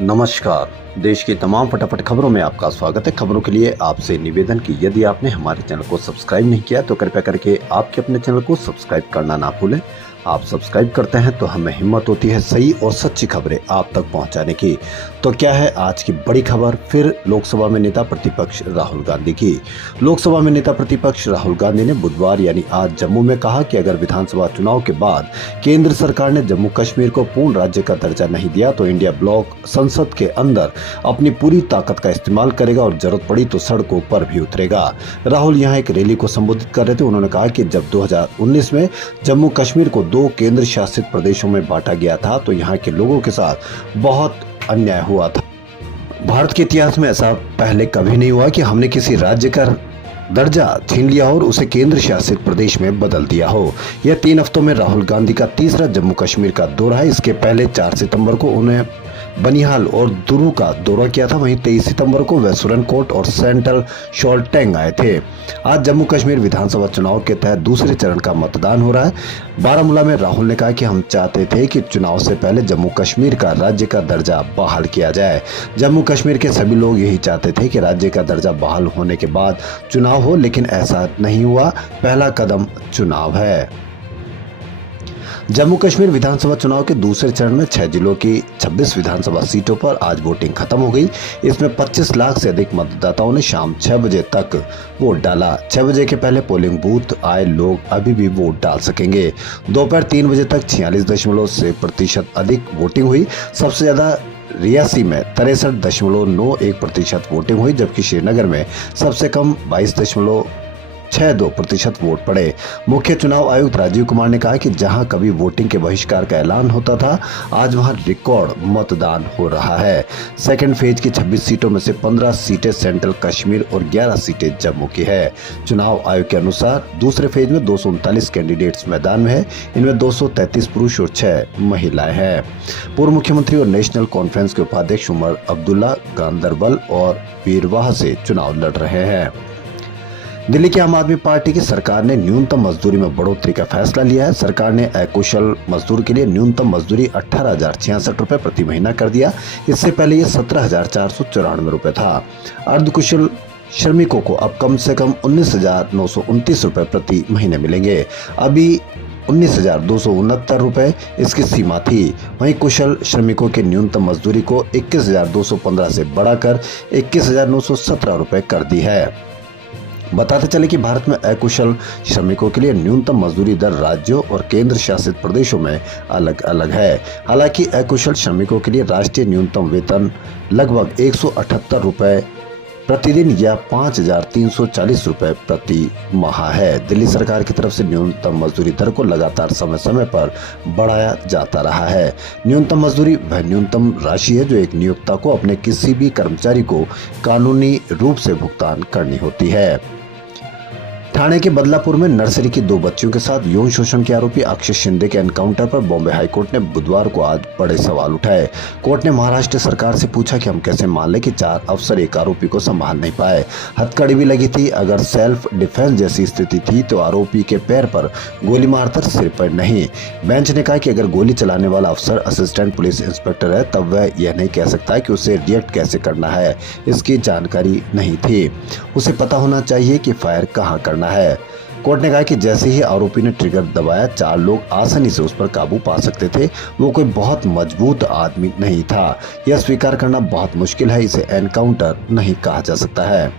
नमस्कार। देश की तमाम फटाफट खबरों में आपका स्वागत है। खबरों के लिए आपसे निवेदन कि यदि आपने हमारे चैनल को सब्सक्राइब नहीं किया तो कृपया करके आपके अपने चैनल को सब्सक्राइब करना ना भूलें। आप सब्सक्राइब करते हैं तो हमें हिम्मत होती है सही और सच्ची खबरें आप तक पहुंचाने की। तो क्या है आज की बड़ी खबर? फिर लोकसभा में नेता प्रतिपक्ष राहुल गांधी की। लोकसभा में नेता प्रतिपक्ष राहुल गांधी ने बुधवार यानी आज जम्मू में कहा कि अगर विधानसभा चुनाव के बाद केंद्र सरकार ने जम्मू कश्मीर को पूर्ण राज्य का दर्जा नहीं दिया तो इंडिया ब्लॉक संसद के अंदर अपनी पूरी ताकत का इस्तेमाल करेगा और जरूरत पड़ी तो सड़कों पर भी उतरेगा। राहुल यहां एक रैली को संबोधित कर रहे थे। उन्होंने कहा कि जब 2019 में जम्मू कश्मीर को 2 केंद्र शासित प्रदेशों में बांटा गया था तो यहाँ के लोगों के साथ बहुत अन्याय हुआ था। भारत के इतिहास में ऐसा पहले कभी नहीं हुआ कि हमने किसी राज्य का दर्जा छीन लिया हो और उसे केंद्र शासित प्रदेश में बदल दिया हो। यह 3 हफ्तों में राहुल गांधी का तीसरा जम्मू कश्मीर का दौरा है। इसके पहले 4 सितंबर को उन्हें बनिहाल और दुरू का दौरा किया था। वहीं 23 सितंबर को वे सुरनकोट और सेंट्रल शोल्टेंग आए थे। आज जम्मू कश्मीर विधानसभा चुनाव के तहत दूसरे चरण का मतदान हो रहा है। बारामूला में राहुल ने कहा कि हम चाहते थे कि चुनाव से पहले जम्मू कश्मीर का राज्य का दर्जा बहाल किया जाए। जम्मू कश्मीर के सभी लोग यही चाहते थे कि राज्य का दर्जा बहाल होने के बाद चुनाव हो, लेकिन ऐसा नहीं हुआ। पहला कदम चुनाव है। जम्मू कश्मीर विधानसभा चुनाव के दूसरे चरण में 6 जिलों की 26 विधानसभा सीटों पर आज वोटिंग खत्म हो गई। इसमें 25 लाख से अधिक मतदाताओं ने शाम 6 बजे तक वोट डाला। 6 बजे के पहले पोलिंग बूथ आए लोग अभी भी वोट डाल सकेंगे। दोपहर 3 बजे तक 46% अधिक वोटिंग हुई। सबसे ज्यादा रियासी में 63.91% वोटिंग हुई, जबकि श्रीनगर में सबसे कम 22.62% वोट पड़े। मुख्य चुनाव आयुक्त राजीव कुमार ने कहा कि जहां कभी वोटिंग के बहिष्कार का ऐलान होता था, आज वहां रिकॉर्ड मतदान हो रहा है। सेकेंड फेज की 26 सीटों में से 15 सीटें सेंट्रल कश्मीर और 11 सीटें जम्मू की है। चुनाव आयोग के अनुसार दूसरे फेज में 239 कैंडिडेट्स मैदान में है। इनमें 233 पुरुष और 6 महिलाएं हैं। पूर्व मुख्यमंत्री और नेशनल कॉन्फ्रेंस के उपाध्यक्ष उमर अब्दुल्ला गांदरबल और वीरवाह से चुनाव लड़ रहे हैं। दिल्ली की आम आदमी पार्टी की सरकार ने न्यूनतम मजदूरी में बढ़ोतरी का फैसला लिया है। सरकार ने अकुशल मजदूर के लिए न्यूनतम मजदूरी 18,066 रुपए प्रति महीना कर दिया। इससे पहले ये 17,494 रुपए था। अर्धकुशल श्रमिकों को अब कम से कम 19,929 रुपए प्रति महीने मिलेंगे। अभी 19,269 रुपए इसकी सीमा थी। वहीं कुशल श्रमिकों के न्यूनतम मजदूरी को 21,215 से बढ़ाकर 21,917 रुपए कर दी है। बताते चले कि भारत में अकुशल श्रमिकों के लिए न्यूनतम मजदूरी दर राज्यों और केंद्र शासित प्रदेशों में अलग अलग है। हालांकि अकुशल श्रमिकों के लिए राष्ट्रीय न्यूनतम वेतन लगभग 178 रुपए प्रतिदिन या 5,340 रुपए प्रति माह है। दिल्ली सरकार की तरफ से न्यूनतम मजदूरी दर को लगातार समय समय पर बढ़ाया जाता रहा है। न्यूनतम मजदूरी वह न्यूनतम राशि है जो एक नियोक्ता को अपने किसी भी कर्मचारी को कानूनी रूप से भुगतान करनी होती है। ठाणे के बदलापुर में नर्सरी की 2 बच्चियों के साथ यौन शोषण के आरोपी अक्षय शिंदे के एनकाउंटर पर बॉम्बे हाईकोर्ट ने बुधवार को आज बड़े सवाल उठाए। कोर्ट ने महाराष्ट्र सरकार से पूछा कि हम कैसे मान लें कि 4 अफसर एक आरोपी को संभाल नहीं पाए। हथकड़ी भी लगी थी। अगर सेल्फ डिफेंस जैसी स्थिति थी तो आरोपी के पैर पर गोली मारकर सिर पर नहीं। बेंच ने कहा कि अगर गोली चलाने वाला अफसर असिस्टेंट पुलिस इंस्पेक्टर है तब वह यह नहीं कह सकता कि उसे रिएक्ट कैसे करना है। इसकी जानकारी नहीं थी। उसे पता होना चाहिए कि फायर कहाँ करना है। कोर्ट ने कहा कि जैसे ही आरोपी ने ट्रिगर दबाया 4 लोग आसानी से उस पर काबू पा सकते थे। वो कोई बहुत मजबूत आदमी नहीं था। यह स्वीकार करना बहुत मुश्किल है। इसे एनकाउंटर नहीं कहा जा सकता है।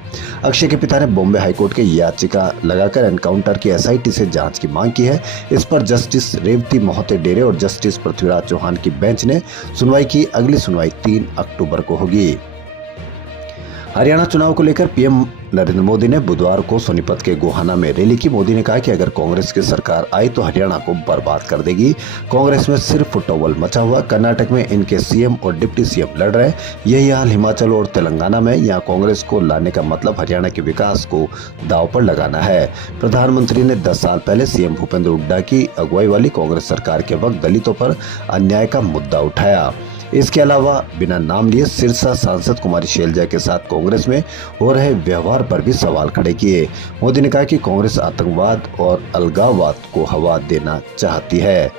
अक्षय के पिता ने बॉम्बे हाईकोर्ट की याचिका लगाकर एनकाउंटर की एसआईटी से जांच की मांग की है। इस पर जस्टिस रेवती मोहते डेरे और जस्टिस पृथ्वीराज चौहान की बेंच ने सुनवाई की। अगली सुनवाई 3 अक्टूबर को होगी। हरियाणा चुनाव को लेकर पीएम नरेंद्र मोदी ने बुधवार को सोनीपत के गोहाना में रैली की। मोदी ने कहा कि अगर कांग्रेस की सरकार आई तो हरियाणा को बर्बाद कर देगी। कांग्रेस में सिर्फ फुटबॉल मचा हुआ। कर्नाटक में इनके सीएम और डिप्टी सीएम लड़ रहे। यही हाल हिमाचल और तेलंगाना में। यहाँ कांग्रेस को लाने का मतलब हरियाणा के विकास को दांव पर लगाना है। प्रधानमंत्री ने 10 साल पहले सीएम भूपेंद्र हुड्डा की अगुवाई वाली कांग्रेस सरकार के वक्त दलितों पर अन्याय का मुद्दा उठाया। इसके अलावा बिना नाम लिए सिरसा सांसद कुमारी शैलजा के साथ कांग्रेस में हो रहे व्यवहार पर भी सवाल खड़े किए। मोदी ने कहा कि कांग्रेस आतंकवाद और अलगाववाद को हवा देना चाहती है।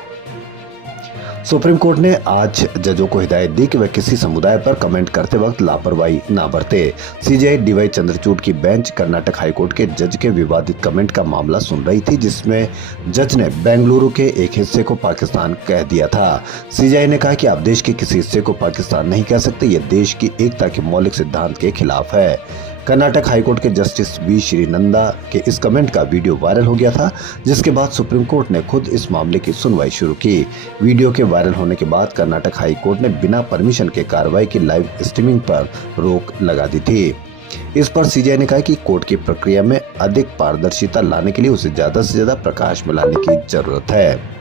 सुप्रीम कोर्ट ने आज जजों को हिदायत दी कि वह किसी समुदाय पर कमेंट करते वक्त लापरवाही न बरते। सीजेआई डीवाई चंद्रचूड़ की बेंच कर्नाटक हाईकोर्ट के जज के विवादित कमेंट का मामला सुन रही थी, जिसमें जज ने बेंगलुरु के एक हिस्से को पाकिस्तान कह दिया था। सीजेआई ने कहा कि आप देश के किसी हिस्से को पाकिस्तान नहीं कह सकते, यह देश की एकता के मौलिक सिद्धांत के खिलाफ है। कर्नाटक हाईकोर्ट के जस्टिस वी श्रीनंदा के इस कमेंट का वीडियो वायरल हो गया था, जिसके बाद सुप्रीम कोर्ट ने खुद इस मामले की सुनवाई शुरू की। वीडियो के वायरल होने के बाद कर्नाटक हाईकोर्ट ने बिना परमिशन के कार्रवाई की लाइव स्ट्रीमिंग पर रोक लगा दी थी। इस पर सीजेआई ने कहा कि कोर्ट की प्रक्रिया में अधिक पारदर्शिता लाने के लिए उसे ज्यादा से ज्यादा प्रकाश में लाने की जरूरत है।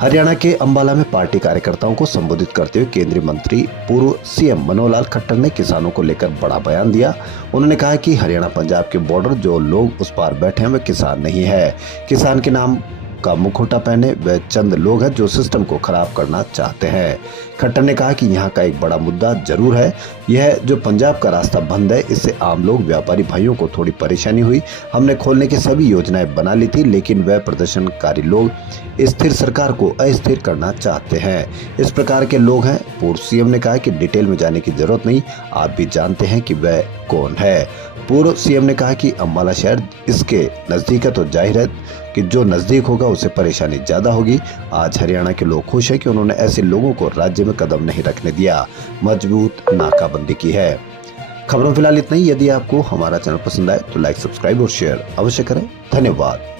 हरियाणा के अंबाला में पार्टी कार्यकर्ताओं को संबोधित करते हुए केंद्रीय मंत्री पूर्व सीएम मनोहर लाल खट्टर ने किसानों को लेकर बड़ा बयान दिया। उन्होंने कहा कि हरियाणा पंजाब के बॉर्डर जो लोग उस पार बैठे हैं वे किसान नहीं है। किसान के नाम का मुखौटा पहने वे चंद लोग हैं जो सिस्टम को खराब करना चाहते हैं। खट्टर ने कहा कि यहाँ का एक बड़ा मुद्दा जरूर है, यह जो पंजाब का रास्ता बंद है, इससे आम लोग व्यापारी भाइयों को थोड़ी परेशानी हुई। हमने खोलने की सभी योजनाएं बना ली थी, लेकिन वह प्रदर्शनकारी लोग स्थिर सरकार को अस्थिर करना चाहते हैं। इस प्रकार के लोग हैं। पूर्व सीएम ने कहा कि डिटेल में जाने की जरूरत नहीं, आप भी जानते हैं कि वह कौन है। पूर्व सीएम ने कहा कि अम्बाला शहर इसके नजदीक है, तो जाहिर है कि जो नजदीक होगा उसे परेशानी ज्यादा होगी। आज हरियाणा के लोग खुश हैं कि उन्होंने ऐसे लोगों को राज्य में कदम नहीं रखने दिया, मजबूत नाकाबंदी की है। खबरों फिलहाल इतना ही। यदि आपको हमारा चैनल पसंद आए तो लाइक, सब्सक्राइब और शेयर अवश्य करें। धन्यवाद।